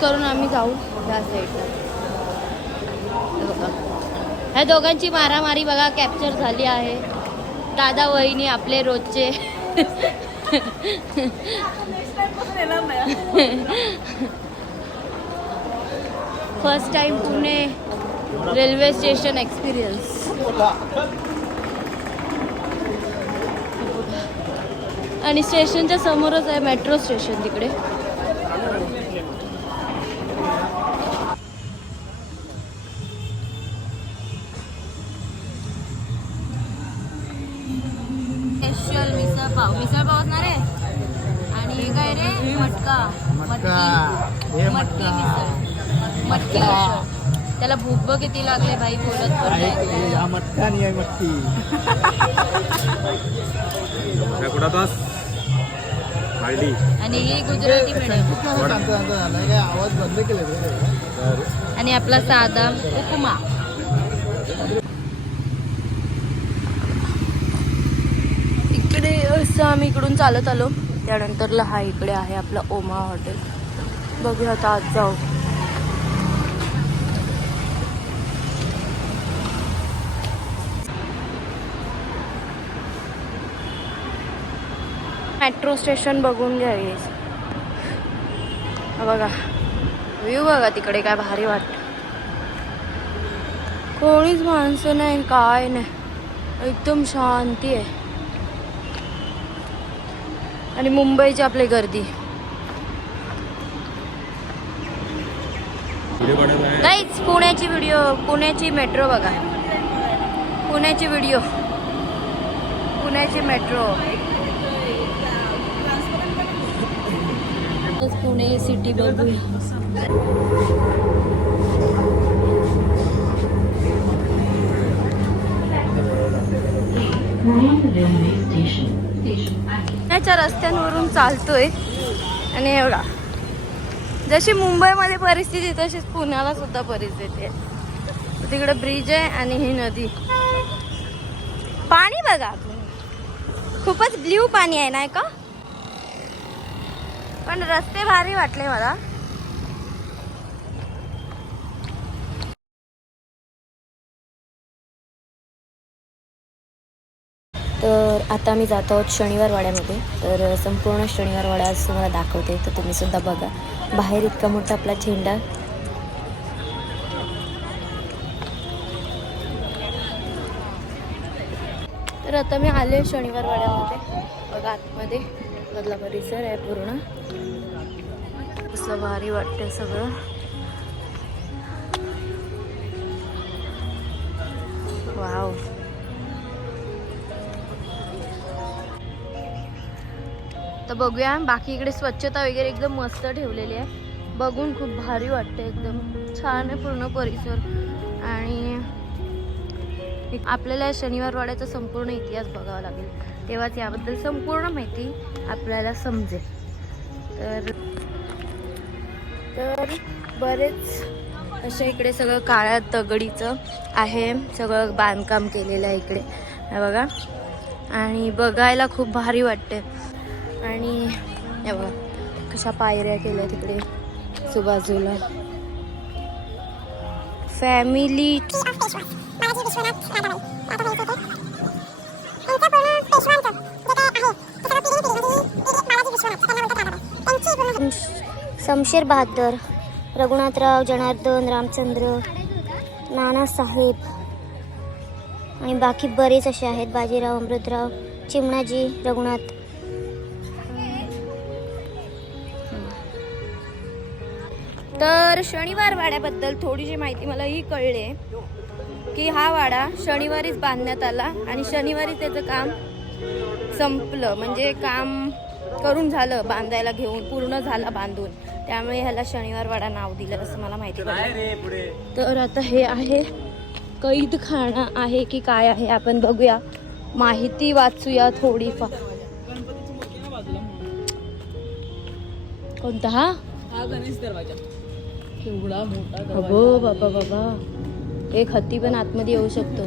करून आम्ही जाऊ त्या साईडला. बघा ह्या दोघांची मारामारी बघा कॅप्चर झाली आहे. दादा वहिनी आपले रोजचे. First time Pune railway station experience. आणि स्टेशनच्या समोरच आहे मेट्रो स्टेशन तिकडे. स्पेशल मिसळ पाव असणार आहे. आणि हे काय रे मटका मटकी मटकी मिसळ. त्याला भूक बघ किती लागले भाई बोलत मटका नाही आहे मटकी. आणि ही गुजराती मिळेल. आवाज बंद केले. आणि आपला साधा उपमा. इकडे असं आम्ही इकडून चालत आलो. त्यानंतरला हा इकडे आहे आपला ओमा हॉटेल. बघूया आता आज जाऊ. मेट्रो स्टेशन बघून घ्यावी. बघा व्ह्यू बघा तिकडे काय भारी वाटत. कोणीच माणसं नाही काय नाही, एकदम शांती आहे. आणि मुंबईची आपली गर्दी. गाईज पुण्याची मेट्रो बघा. पुण्याची मेट्रो. पुणे सिटी बघूया. पुण्याच्या रस्त्यांवरून चालतोय. आणि एवढा जशी मुंबईमध्ये परिस्थिती तशीच पुण्याला सुद्धा परिस्थिती आहे. तिकडे ब्रिज आहे आणि ही नदी. पाणी बघा खूपच ब्ल्यू पाणी आहे नाही का. पण रस्ते भारी वाटले मला. तर आता मी जात आहोत शनिवार वाड्यामध्ये. तर संपूर्ण शनिवार वाडा आज तुम्हाला दाखवते, तर तुम्ही सुद्धा बघा. बाहेर इतका मोठा आपला झेंडा. तर आता मी आले शनिवार वाड्यामध्ये. बघा आतमध्ये मधला परिसर आहे पूर्ण. असं भारी वाटते सगळं. वाव. तर बघूया बाकी इकडे स्वच्छता वगैरे एकदम मस्त ठेवलेली आहे. बघून खूप भारी वाटते. एकदम छान आहे पूर्ण परिसर. आणि आपल्याला शनिवार वाड्याचा संपूर्ण इतिहास बघावा लागेल, तेव्हाच याबद्दल संपूर्ण माहिती आपल्याला समजेल. तर बरेच अशा इकडे सगळं काळ्या दगडीचं आहे. सगळं बांधकाम केलेलं आहे इकडे हे बघा. आणि बघायला खूप भारी वाटते. आणि हे बघा कशा पायऱ्या केल्या तिकडे सुबाजूला. फॅमिली शमशेर बहादर, रघुनाथराव, जनार्दन, रामचंद्र, नानासाहेब आणि बाकी बरेच असे आहेत. बाजीराव, अमृतराव, चिमणाजी, रघुनाथ. तर शनिवार वाड्याबद्दल थोडीशी माहिती मला ही कळली की हा वाडा शनिवारीच बांधण्यात आला आणि शनिवारी त्याचं काम संपलं. म्हणजे काम करून झालं, बांधायला घेऊन पूर्ण झाला बांधून, त्यामुळे ह्याला शनिवार वाडा नाव दिलं असं मला माहिती पडलं. तर आता हे आहे कैद खाना आहे की काय आहे आपण बघूया, माहिती वाचूया थोडीफार. कोणता हा गणेश दरवाजा केवढा मोठा. अगो बाबा बाबा, एक हत्ती पण आतमध्ये येऊ शकतो.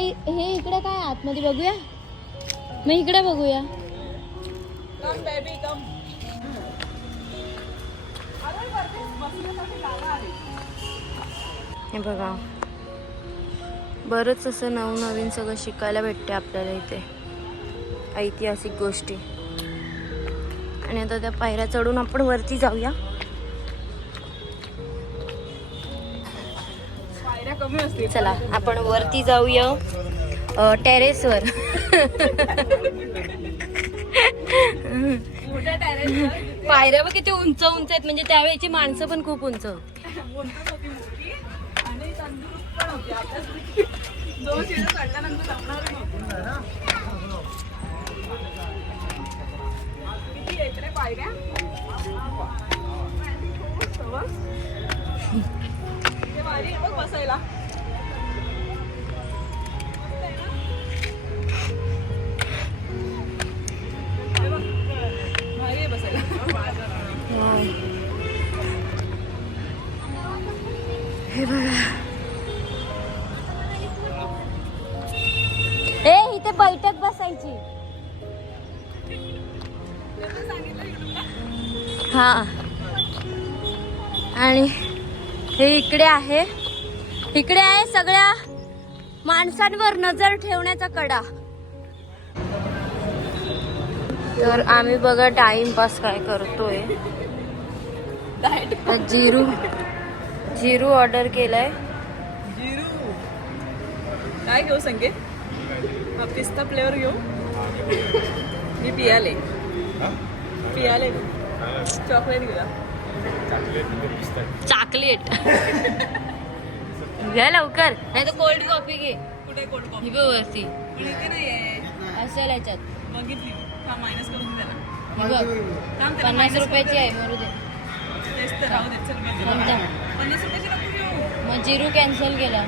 हे इकडे काय आतमध्ये बघूया. मग इकडे बघूया. हे बघा, बरंच असं नवनवीन सगळं शिकायला भेटते आपल्याला इथे, ऐतिहासिक गोष्टी. आणि आता त्या पायऱ्या चढून आपण वरती जाऊया. चला आपण वरती जाऊया टेरेसवर. पायऱ्या बघ किती उंच उंच आहेत, म्हणजे त्यावेळेची माणसं पण खूप उंच होती. बसायला हे बघा, ए इथे बैठक बसायची. हा, आणि हे इकडे आहे, इकडे आहे सगळ्या माणसांवर नजर ठेवण्याचा कडा. तर आम्ही बघा टाइमपास काय करतोय. जिरू ऑर्डर केलाय. जिरू काय घेऊ संकेत? पिस्ता फ्लेवर घेऊ. मी पियाले चॉकलेट घेऊया. चॉकलेट घ्या लवकर, नाही तर कोल्ड कॉफी घे. कुठे कोल्ड कॉफी? ही बघ वरती इथे नाहीये. असेल याच्यात. बघितली हा, मायनस करून द्या ना. ही बघ 50 रुपयाची आहे. मरू दे. तेच तर राहू दे. चल थांब, थांब. 50 रुपयाची नको घेऊ. मग जिरू कॅन्सल केला.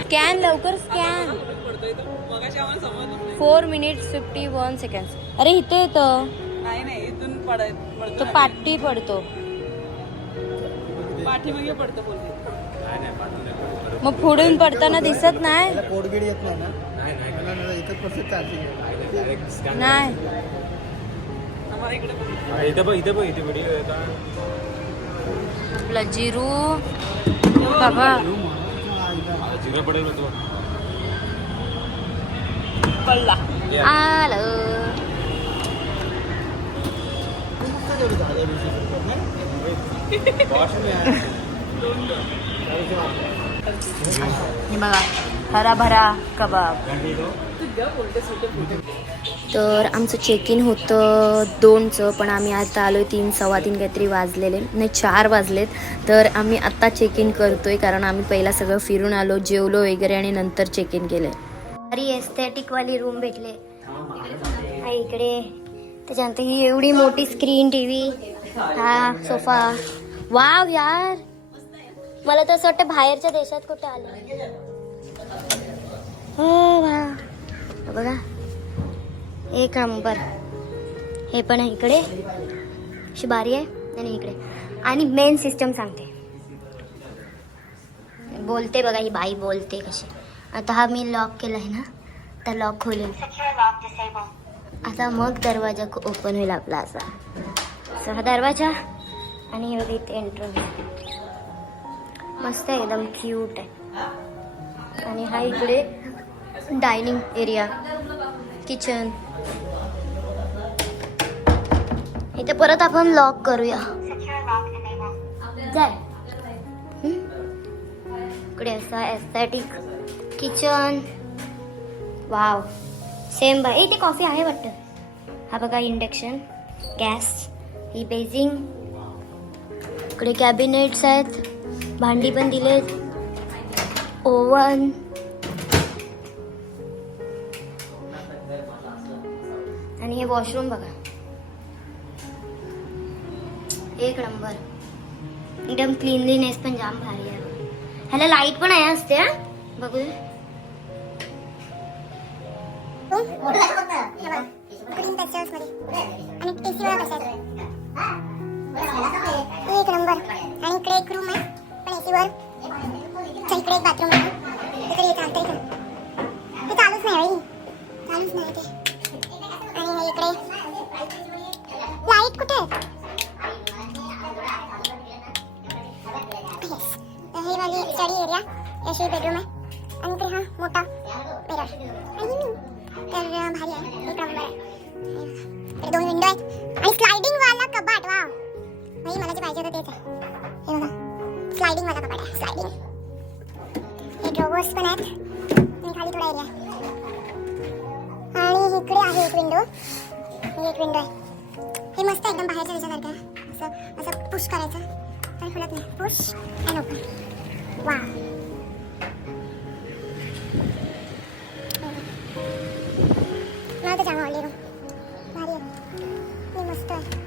स्कॅन लवकर, स्कॅन. पडतोय तो. मगाशी आम्हाला समजलं 4 minutes 51 seconds. अरे इथे येतं. नाही इथून पडतो. तो पाठी पडतो. पाठीमागे पडतो बोलते. मग पुढून पडताना दिसत नाही. कोडगीड येत नाही ना. इथं कसं चार्जिंग नाही. आम्हाला इकडे आपला जिरू बाबा पडला. आलं. हे बघा, हराभरा कबाब. तर आमचं चेक इन होतं 2चं, पण आम्ही आता आलोय 3, 3:15 काहीतरी वाजलेले, नाही 4 वाजलेत. तर आम्ही आत्ता चेक इन करतोय, कारण आम्ही पहिला सगळं फिरून आलो, जेवलो वगैरे, आणि नंतर चेक इन केलंय. अरे एस्थेटिक वाली रूम भेटले इकडे. त्याच्यानंतर ही एवढी मोठी स्क्रीन, टीव्ही, हा सोफा. वाव यार, मला तर असं वाटतं बाहेरच्या देशात कुठे आलं. हो वा, बघा एक नंबर. हे पण आहे इकडे, अशी बारी आहे. आणि इकडे, आणि मेन सिस्टम सांगते, बोलते बघा ही बाई बोलते कशी. आता हा मी लॉक केला आहे ना, तर लॉक खोलेल. आता मग दरवाजा ओपन होईल आपला. असा हा दरवाजा, आणि हे बघा इथे एंट्रन्स मस्त आहे, एकदम क्यूट आहे. आणि हा इकडे डायनिंग एरिया, किचन. इथे परत आपण लॉक करूया. जाय इकडे असा एस्थेटिक किचन. वाव, सेम बाय. इथे कॉफी आहे वाटतं. हा बघा इंडक्शन गॅस, ही बेसिंग. इकडे कॅबिनेट्स आहेत, भांडी पण दिलेत, ओव्हन. आणि हे वॉशरूम बघा, एक नंबर. एकदम क्लीनलीनेस पण जाम भारी आहे. ह्याला लाईट पण आहे असते. बघूया. एक नंबर. आणि इकडे एक रूम आहे पण एसीवर. इकडे एक बाथरूम आहे. तरी हे चालतंय का? ते चालूच नाही बाई, चालूच नाही ते. आणि हे इकडे लाईट कुठे आहे? Yes. तर ही माझी स्टडी एरिया, अशी बेडरूम आहे. आणि इकडे हा मोठा मिरर. तर भारी आहे, एक नंबर आहे. इकडे 2 विंडो आहेत आणि स्लायडिंग वाला कपाट. वाव भाई, मला जे पाहिजे होतं तेच आहे. हे बघा, स्लायडिंग वाला कपाट आहे. स्लायडिंग. हे ड्रॉवर्स पण आहेत आणि खाली थोडा एरिया आहे. आणि इकडे आहे एक विंडो. ही एक विंडो आहे. हे मस्त एकदम बाहेरच्या देशासारखं आहे. असं असं पुश करायचं तर खुलत नाही. Push and open. वाव. मला तर चांगलं आवडली रूम. भारी आहे. हे मस्त आहे.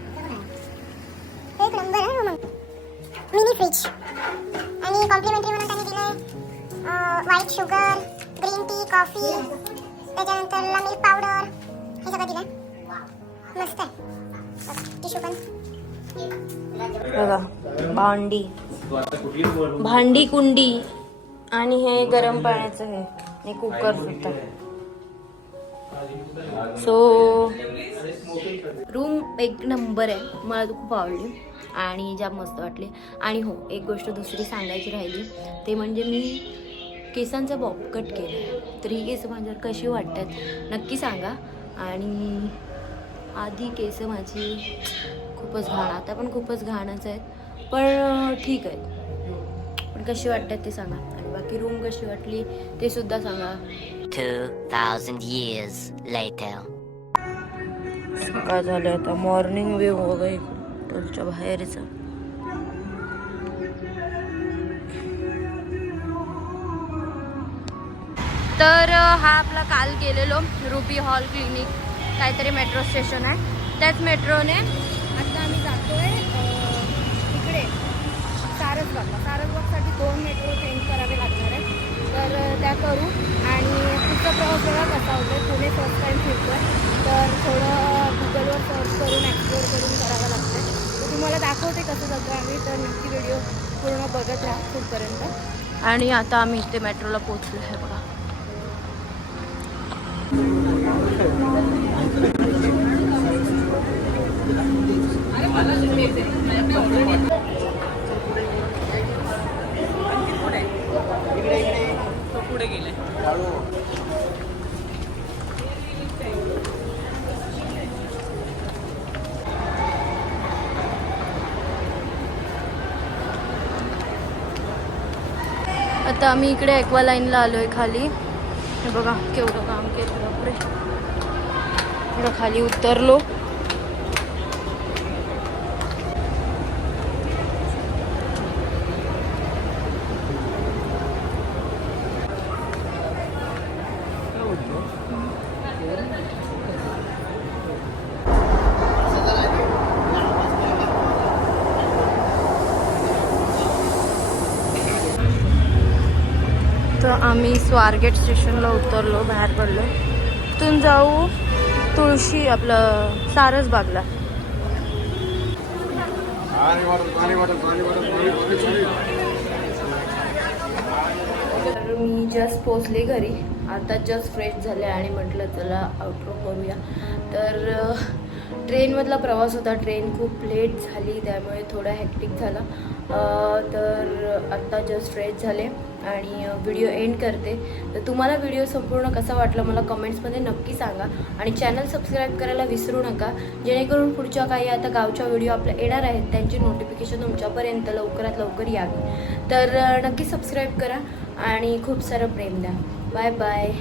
एक नंबर आहे रूम. मिनी फ्रीज आणि कॉम्प्लिमेंटरी म्हणून त्यांनी दिलंय white sugar, green tea, coffee, त्याच्यानंतर मिल्क पावडर, हे सगळं दिलंय. मस्त आहे. टिश्यू पण. बघा, भांडी कुंडी आणि हे गरम पाण्याचं हे कुकर सुद्धा. सो रूम एक नंबर आहे. मला तर खूप आवडली आणि जाम मस्त वाटली. आणि हो, एक गोष्ट दुसरी सांगायची राहिली, ते म्हणजे मी केसांचा बॉब कट केला. तर ही केस माझ्यावर कशी वाटतात नक्की सांगा. आणि आधी केस माझी खूपच घाण, आता पण खूपच घाणच आहेत, पण ठीक आहे. पण कशी वाटतात ते सांगा. आणि बाकी रूम कशी वाटली ते सुद्धा सांगा. 2000 years later. काय झालं आता मॉर्निंग व्ह्यू बघा तुमच्या बाहेरचा. तर हा आपला काल गेलेलो रुबी हॉल क्लिनिक काहीतरी मेट्रो स्टेशन आहे, त्याच मेट्रोने आता आम्ही जातोय इकडे सारसबागला. सारसबागसाठी 2 मेट्रो चेंज करावे लागणार आहे, तर त्या करू. आणि पुढचा प्रवास बघा कसा होतो. पुणे फर्स्ट टाईम फिरतोय, तर थोडं गुगलवर सर्च करून एक्सप्लोर करून करावं लागतं. तर तुम्हाला दाखवते कसं जातो आम्ही, तर नक्की व्हिडिओ पूर्ण बघत राहा खूपपर्यंत. आणि आता आम्ही इथे मेट्रोला पोहोचलो आहे बघा. आता आम्ही इकडे एक्वा लाईनला आलोय खाली. हे बघा केवढं काम केलं बापरे. थोडं खाली उतरलो. तर आम्ही स्वारगेट स्टेशनला उतरलो, बाहेर पडलो. तिथून जाऊ तुळशी आपलं सारसबागला. तर मी जस्ट पोचले घरी, आता जस्ट फ्रेश झाले आणि म्हटलं चला आउटरो करूया. तर ट्रेनमधला प्रवास होता. ट्रेन खूप लेट झाली त्यामुळे थोडा हॅक्टिक झाला. तर आत्ता जस्ट फ्रेश झाले आणि व्हिडिओ एंड करते. तर तुम्हाला व्हिडिओ संपूर्ण कसा वाटला मला कमेंट्समध्ये नक्की सांगा. आणि चॅनल सबस्क्राईब करायला विसरू नका, जेणेकरून पुढच्या काही आता गावच्या व्हिडिओ आपल्या येणार आहेत त्यांची नोटिफिकेशन तुमच्यापर्यंत लवकरात लवकर यावी. तर नक्की सबस्क्राईब करा आणि खूप सारं प्रेम द्या. Bye bye.